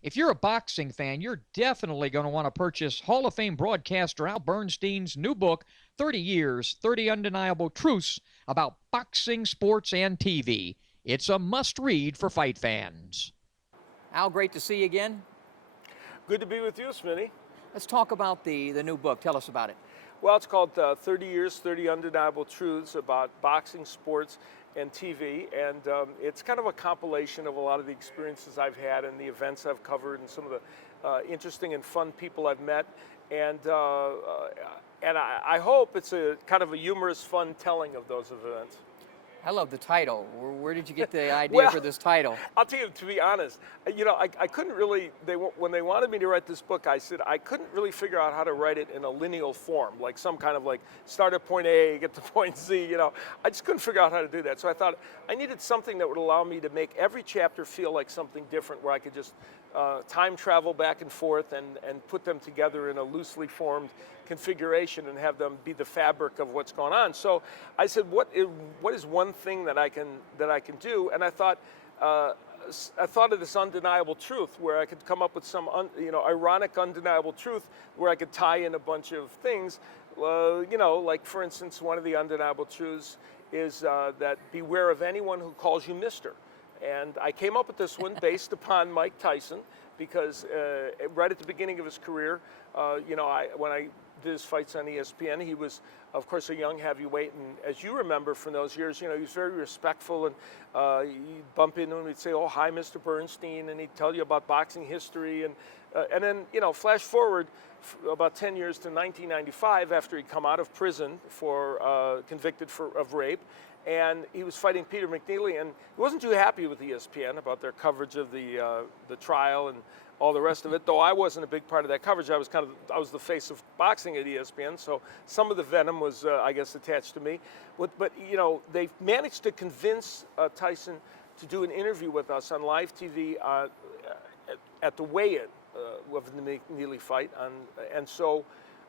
If you're a boxing fan, you're definitely going to want to purchase Hall of Fame broadcaster Al Bernstein's new book, 30 Years, 30 Undeniable Truths About Boxing, Sports, and TV. It's a must read for fight fans. Al, great to see you again. Good to be with you, Smitty. Let's talk about the new book. Tell us about it. Well, it's called 30 Years, 30 Undeniable Truths About Boxing, Sports, and TV. And it's kind of a compilation of a lot of the experiences I've had and the events I've covered and some of the interesting and fun people I've met. And I hope it's a kind of a humorous, fun telling of those events. I love the title. Where did you get the idea for this title? I'll tell you, to be honest, I couldn't really, when they wanted me to write this book, I said I couldn't really figure out how to write it in a lineal form, like some kind of like start at point A, get to point Z, I just couldn't figure out how to do that. So I thought I needed something that would allow me to make every chapter feel like something different, where I could just time travel back and forth and put them together in a loosely formed configuration and have them be the fabric of what's going on. So I said, what is one thing that I can do? And I thought of this undeniable truth, where I could come up with some ironic undeniable truth, where I could tie in a bunch of things. Like for instance, one of the undeniable truths is that beware of anyone who calls you Mister. And I came up with this one based upon Mike Tyson, because right at the beginning of his career, when I did his fights on ESPN, he was, of course, a young heavyweight. And as you remember from those years, he was very respectful, and you'd bump into him and he'd say, "Oh, hi, Mr. Bernstein," and he'd tell you about boxing history. And then, flash forward about 10 years to 1995, after he'd come out of prison for convicted of rape. And he was fighting Peter McNeely, and he wasn't too happy with ESPN about their coverage of the trial and all the rest of it. Though I wasn't a big part of that coverage, I was the face of boxing at ESPN, so some of the venom was, I guess, attached to me. But they managed to convince Tyson to do an interview with us on live TV at the weigh-in of the McNeely fight, and so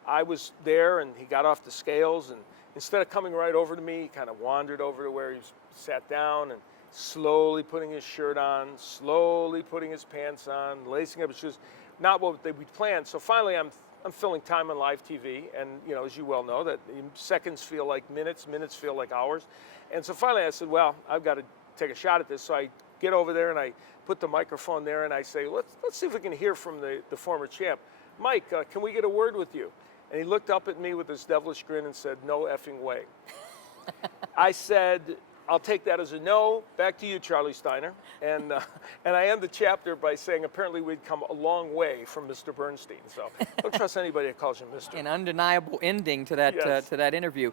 I was there, and he got off the scales, and instead of coming right over to me, he kind of wandered over to where he sat down, and slowly putting his shirt on, slowly putting his pants on, lacing up his shoes, not what we'd planned. So finally, I'm filling time on live TV, and as you well know, that seconds feel like minutes, minutes feel like hours. And so finally I said, well, I've got to take a shot at this. So I get over there and I put the microphone there, and I say, let's see if we can hear from the former champ. Mike, can we get a word with you? And he looked up at me with this devilish grin and said, "No effing way." I said, "I'll take that as a no. Back to you, Charlie Steiner." And I end the chapter by saying, apparently we'd come a long way from Mr. Bernstein. So don't trust anybody that calls you Mr. An undeniable ending to that Yes. to that interview.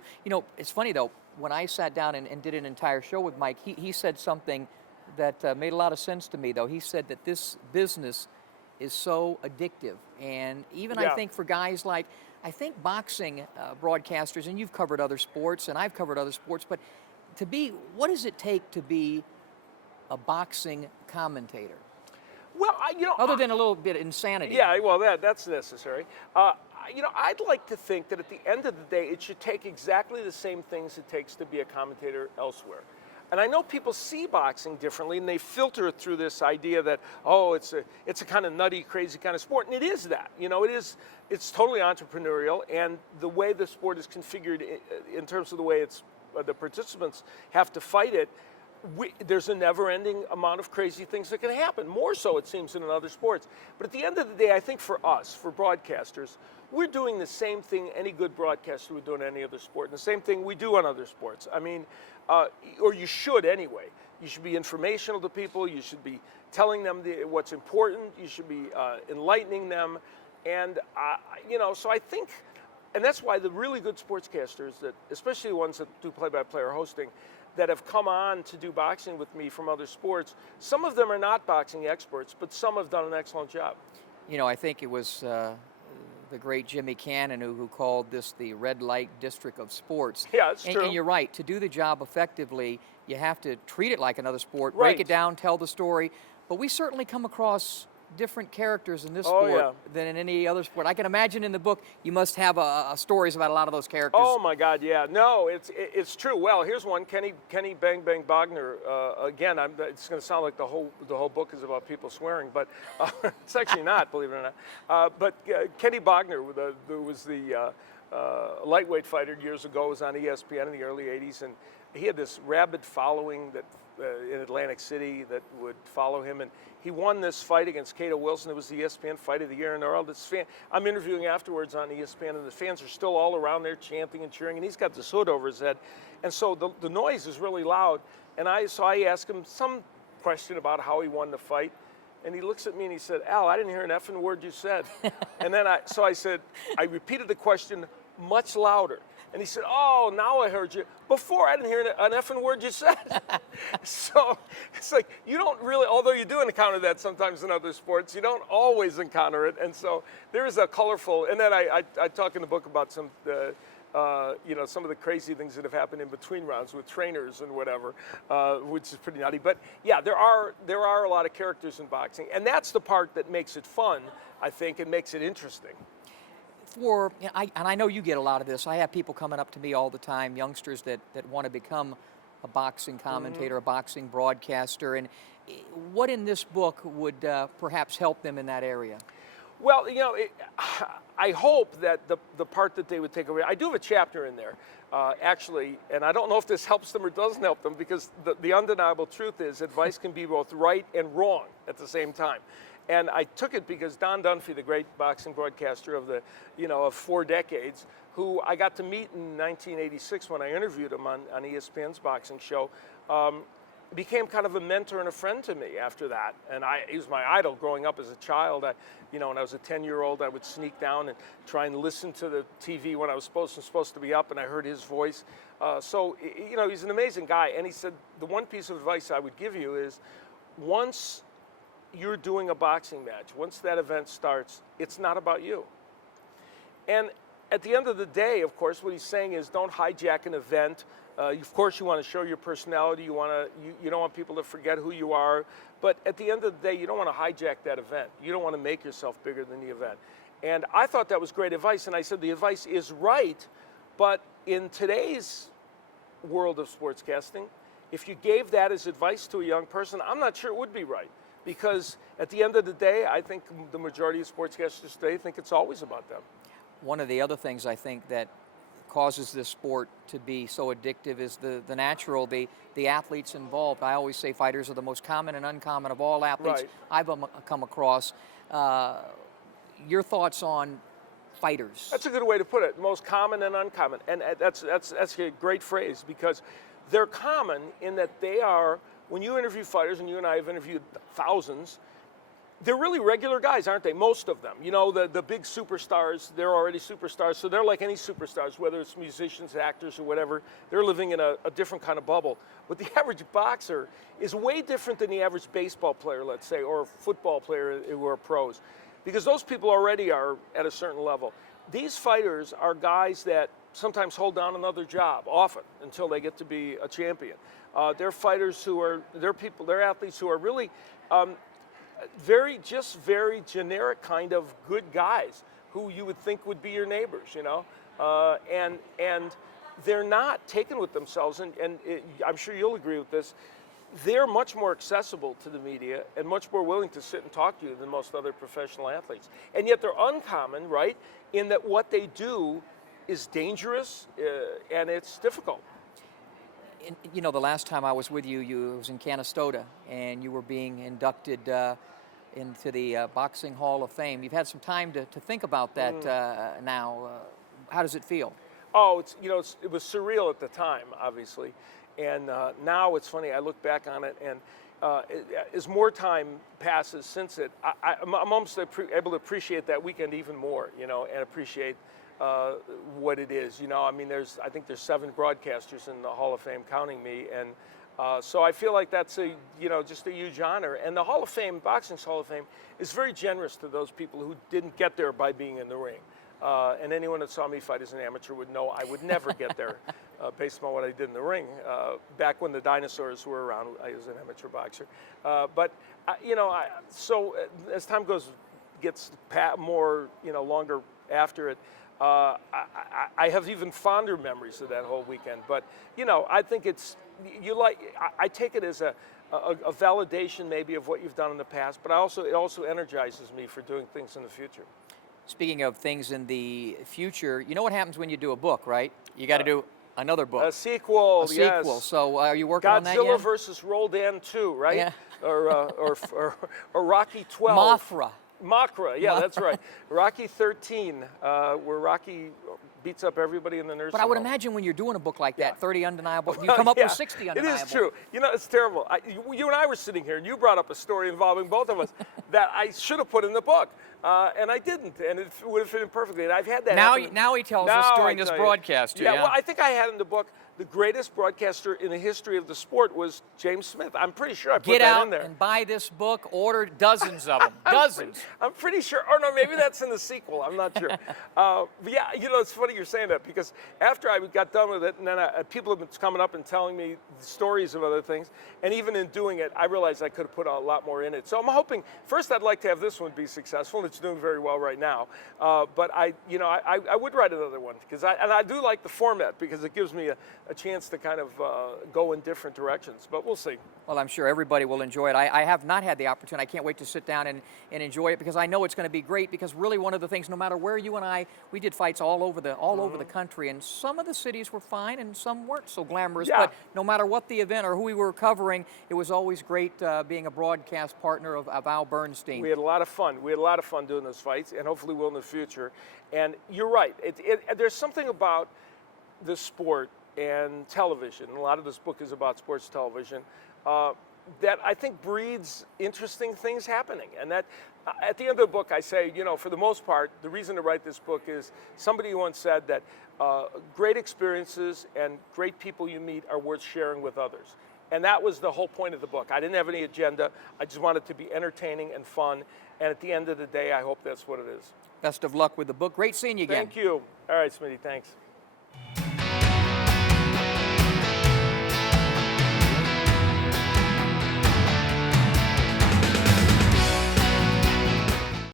It's funny though. When I sat down and did an entire show with Mike, he said something that made a lot of sense to me. Though he said that this business is so addictive, and even I Yeah. think for guys like, I think boxing broadcasters, and you've covered other sports, and I've covered other sports, but what does it take to be a boxing commentator? Well, Other than a little bit of insanity. yeah, well, that's necessary. I'd like to think that at the end of the day, it should take exactly the same things it takes to be a commentator elsewhere. And I know people see boxing differently, and they filter it through this idea that, oh, it's a kind of nutty, crazy kind of sport, and it is that. It's totally entrepreneurial, and the way the sport is configured in terms of the way the participants have to fight it, there's a never-ending amount of crazy things that can happen, more so it seems than in other sports. But at the end of the day, I think for us, for broadcasters, we're doing the same thing any good broadcaster would do in any other sport, and the same thing we do on other sports. I mean, or you should anyway. You should be informational to people. You should be telling them what's important. You should be enlightening them. And, so I think, and that's why the really good sportscasters, that, especially the ones that do play-by-play or hosting, that have come on to do boxing with me from other sports, some of them are not boxing experts, but some have done an excellent job. I think it was the great Jimmy Cannon who called this the red light district of sports. Yeah, it's true. And you're right. To do the job effectively, you have to treat it like another sport, Right. break it down, tell the story. But we certainly come across different characters in this Oh, sport yeah. than in any other sport. I can imagine in the book you must have stories about a lot of those characters. Oh my God, yeah. No, it's true. Well, here's one. Kenny Bang Bang Bogner. Again, it's going to sound like the whole book is about people swearing, but it's actually not, believe it or not. But Kenny Bogner, who was the lightweight fighter years ago, was on ESPN in the early '80s, and he had this rabid following that in Atlantic City that would follow him, and he won this fight against Cato Wilson. It was the ESPN Fight of the Year, and I'm interviewing afterwards on ESPN, and the fans are still all around there chanting and cheering, and he's got this hood over his head, and so the noise is really loud. And I asked him some question about how he won the fight, and he looks at me and he said, "Al, I didn't hear an effing word you said." And then I repeated the question much louder. And he said, "Oh, now I heard you. Before, I didn't hear an effing word you said." So it's like, you don't really, although you do encounter that sometimes in other sports, you don't always encounter it. And so there is a colorful, and then I talk in the book about some of the crazy things that have happened in between rounds with trainers and whatever, which is pretty nutty. But yeah, there are a lot of characters in boxing. And that's the part that makes it fun, I think, and makes it interesting. And I know you get a lot of this. I have people coming up to me all the time, youngsters that want to become a boxing commentator, a boxing broadcaster. And what in this book would perhaps help them in that area? Well, I hope that the part that they would take away, I do have a chapter in there, actually, and I don't know if this helps them or doesn't help them, because the undeniable truth is advice can be both right and wrong at the same time. And I took it because Don Dunphy, the great boxing broadcaster of 4 decades, who I got to meet in 1986 when I interviewed him on ESPN's boxing show, became kind of a mentor and a friend to me after that. And he was my idol growing up as a child. When I was a 10-year-old, I would sneak down and try and listen to the TV when I was supposed to be up, and I heard his voice. So he's an amazing guy. And he said, the one piece of advice I would give you is, once you're doing a boxing match, once that event starts, it's not about you. And at the end of the day, of course, what he's saying is, don't hijack an event. Of course, you want to show your personality. You don't want people to forget who you are. But at the end of the day, you don't want to hijack that event. You don't want to make yourself bigger than the event. And I thought that was great advice. And I said, the advice is right. But in today's world of sportscasting, if you gave that as advice to a young person, I'm not sure it would be right. Because at the end of the day, I think the majority of sportscasters today think it's always about them. One of the other things I think that causes this sport to be so addictive is the athletes involved. I always say fighters are the most common and uncommon of all athletes I've come across. Your thoughts on fighters? That's a good way to put it. Most common and uncommon, and that's a great phrase, because they're common in that they are. When you interview fighters, and you and I have interviewed thousands, they're really regular guys, aren't they? Most of them. The big superstars, they're already superstars, so they're like any superstars, whether it's musicians, actors, or whatever. They're living in a different kind of bubble. But the average boxer is way different than the average baseball player, let's say, or football player who are pros, because those people already are at a certain level. These fighters are guys that sometimes hold down another job, often, until they get to be a champion. They're fighters they're athletes who are really very generic kind of good guys who you would think would be your neighbors, and they're not taken with themselves, and I'm sure you'll agree with this. They're much more accessible to the media and much more willing to sit and talk to you than most other professional athletes. And yet they're uncommon, right, in that what they do is dangerous and it's difficult. The last time I was with you, it was in Canastota, and you were being inducted into the Boxing Hall of Fame. You've had some time to think about that now. How does it feel? Oh, it was surreal at the time, obviously. And now it's funny, I look back on it, and as more time passes since it, I'm almost able to appreciate that weekend even more, and appreciate what it is. I think there's 7 broadcasters in the Hall of Fame, counting me, and so I feel like that's just a huge honor. And the Hall of Fame, Boxing's Hall of Fame, is very generous to those people who didn't get there by being in the ring. And anyone that saw me fight as an amateur would know I would never get there based on what I did in the ring back when the dinosaurs were around. I was an amateur boxer, so as time gets more longer after it. I have even fonder memories of that whole weekend. But I think I take it as a validation maybe of what you've done in the past, but it also energizes me for doing things in the future. Speaking of things in the future, you know what happens when you do a book, right? You got to do another book. A sequel, A sequel. yes. So are you working on that Godzilla yet? versus Rodan 2, right? Yeah. Or Rocky 12. Mothra, yeah, that's right. Rocky 13, where Rocky beats up everybody in the nursing But I would home. imagine when you're doing a book like that, 30 undeniable, you come up with 60 undeniable. It is true. It's terrible. You and I were sitting here, and you brought up a story involving both of us that I should have put in the book, and I didn't, and it would have fitted perfectly. And I've had that happen. Now he tells us during this broadcast. Yeah, well, I think I had in the book, the greatest broadcaster in the history of the sport was James Smith. I'm pretty sure I put that in there. Get out and buy this book. Order dozens of them. Dozens. I'm pretty sure. Or no, maybe that's in the sequel. I'm not sure. But yeah, it's funny you're saying that, because after I got done with it, and then people have been coming up and telling me stories of other things, and even in doing it, I realized I could have put a lot more in it. So I'm hoping, first I'd like to have this one be successful, and it's doing very well right now. But I would write another one, because I do like the format, because it gives me a chance to kind of go in different directions, but we'll see. Well, I'm sure everybody will enjoy it. I have not had the opportunity. I can't wait to sit down and enjoy it, because I know it's going to be great, because really one of the things, no matter where you and we did fights all over the country, and some of the cities were fine and some weren't so glamorous, but no matter what the event or who we were covering, it was always great being a broadcast partner of Al Bernstein. We had a lot of fun. We had a lot of fun doing those fights, and hopefully we'll in the future. And you're right. There's something about the sport and television, and a lot of this book is about sports television, that I think breeds interesting things happening. And that at the end of the book I say, for the most part, the reason to write this book is somebody once said that great experiences and great people you meet are worth sharing with others. And that was the whole point of the book. I didn't have any agenda. I just wanted it to be entertaining and fun. And at the end of the day, I hope that's what it is. Best of luck with the book. Great seeing you again. Thank you. All right, Smitty, thanks.